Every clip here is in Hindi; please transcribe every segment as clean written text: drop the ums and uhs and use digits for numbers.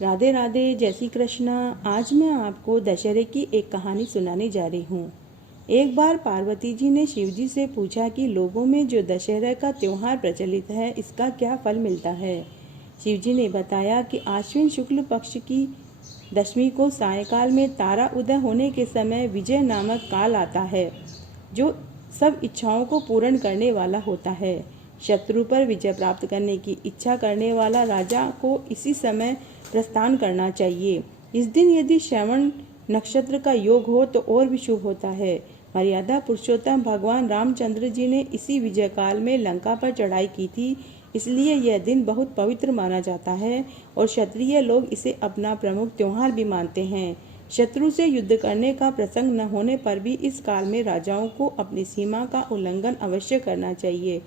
राधे राधे, जय श्री कृष्णा। आज मैं आपको दशहरे की एक कहानी सुनाने जा रही हूँ। एक बार पार्वती जी ने शिव जी से पूछा कि लोगों में जो दशहरा का त्योहार प्रचलित है, इसका क्या फल मिलता है। शिव जी ने बताया कि आश्विन शुक्ल पक्ष की दशमी को सायंकाल में तारा उदय होने के समय विजय नामक काल आता है, जो सब इच्छाओं को पूर्ण करने वाला होता है। शत्रु पर विजय प्राप्त करने की इच्छा करने वाला राजा को इसी समय प्रस्थान करना चाहिए। इस दिन यदि श्रवण नक्षत्र का योग हो तो और भी शुभ होता है। मर्यादा पुरुषोत्तम भगवान रामचंद्र जी ने इसी विजय काल में लंका पर चढ़ाई की थी, इसलिए यह दिन बहुत पवित्र माना जाता है और क्षत्रिय लोग इसे अपना प्रमुख त्योहार भी मानते हैं। शत्रु से युद्ध करने का प्रसंग न होने पर भी इस काल में राजाओं को अपनी सीमा का उल्लंघन अवश्य करना चाहिए।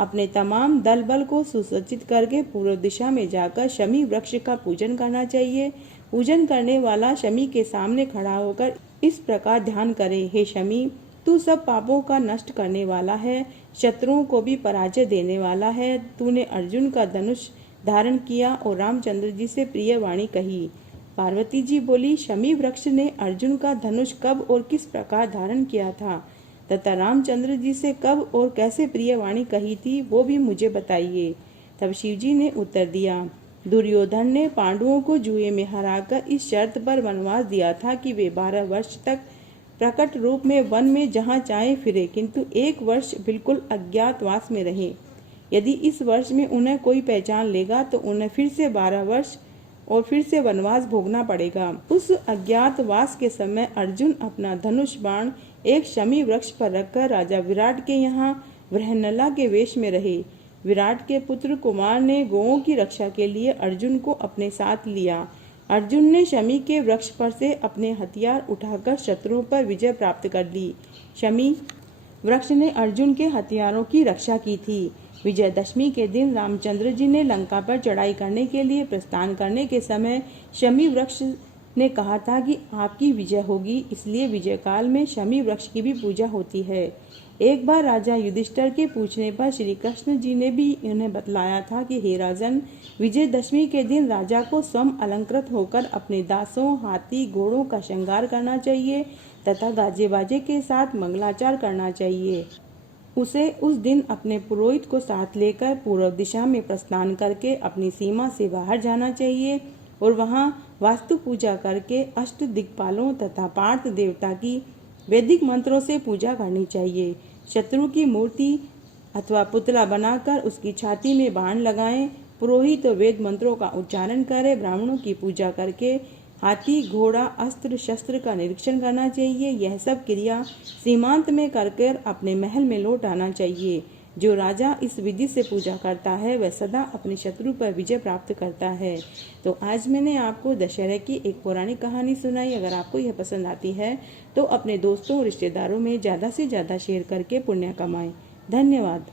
अपने तमाम दल बल को सुसज्जित करके पूर्व दिशा में जाकर शमी वृक्ष का पूजन करना चाहिए। पूजन करने वाला शमी के सामने खड़ा होकर इस प्रकार ध्यान करे, हे शमी, तू सब पापों का नष्ट करने वाला है, शत्रुओं को भी पराजय देने वाला है। तूने अर्जुन का धनुष धारण किया और रामचंद्र जी से प्रिय वाणी कही। पार्वती जी बोली, शमी वृक्ष ने अर्जुन का धनुष कब और किस प्रकार धारण किया था तथा रामचंद्र जी से कब और कैसे प्रिय वाणी कही थी, वो भी मुझे बताइए। तब शिवजी ने उत्तर दिया, दुर्योधन ने पांडवों को जुए में हराकर इस शर्त पर वनवास दिया था कि वे 12 वर्ष तक प्रकट रूप में वन में जहाँ चाहे फिरे, किंतु 1 वर्ष बिल्कुल अज्ञातवास में रहे। यदि इस वर्ष में उन्हें कोई पहचान लेगा तो उन्हें फिर से 12 वर्ष और फिर से वनवास भोगना पड़ेगा। उस अज्ञातवास के समय अर्जुन अपना धनुष बाण एक शमी वृक्ष पर रखकर राजा विराट के यहाँ वृहन्नला के वेश में रहे। विराट के पुत्र कुमार ने गौओं की रक्षा के लिए अर्जुन को अपने साथ लिया। अर्जुन ने शमी के वृक्ष पर से अपने हथियार उठाकर शत्रुओं पर विजय प्राप्त कर ली। शमी वृक्ष ने अर्जुन के हथियारों की रक्षा की थी। विजयदशमी के दिन रामचंद्र जी ने लंका पर चढ़ाई करने के लिए प्रस्थान करने के समय शमी वृक्ष ने कहा था कि आपकी विजय होगी, इसलिए विजय काल में शमी वृक्ष की भी पूजा होती है। एक बार राजा युधिष्ठिर के पूछने पर श्री कृष्ण जी ने भी उन्हें बतलाया था कि हे राजन, विजयदशमी के दिन राजा को स्वयं अलंकृत होकर अपने दासों, हाथी, घोड़ों का श्रृंगार करना चाहिए तथा गाजे बाजे के साथ मंगलाचार करना चाहिए। उसे उस दिन अपने पुरोहित को साथ लेकर पूर्व दिशा में प्रस्थान करके अपनी सीमा से बाहर जाना चाहिए और वहां वास्तु पूजा करके अष्ट दिक्पालों तथा पार्थ देवता की वैदिक मंत्रों से पूजा करनी चाहिए। शत्रु की मूर्ति अथवा पुतला बनाकर उसकी छाती में बाण लगाएं। पुरोहित वेद मंत्रों का उच्चारण करे, ब्राह्मणों की पूजा करके हाथी, घोड़ा, अस्त्र शस्त्र का निरीक्षण करना चाहिए। यह सब क्रिया सीमांत में करकर अपने महल में लौट आना चाहिए। जो राजा इस विधि से पूजा करता है वह सदा अपने शत्रु पर विजय प्राप्त करता है। तो आज मैंने आपको दशहरे की एक पौराणिक कहानी सुनाई। अगर आपको यह पसंद आती है तो अपने दोस्तों और रिश्तेदारों में ज़्यादा से ज़्यादा शेयर करके पुण्य कमाएं। धन्यवाद।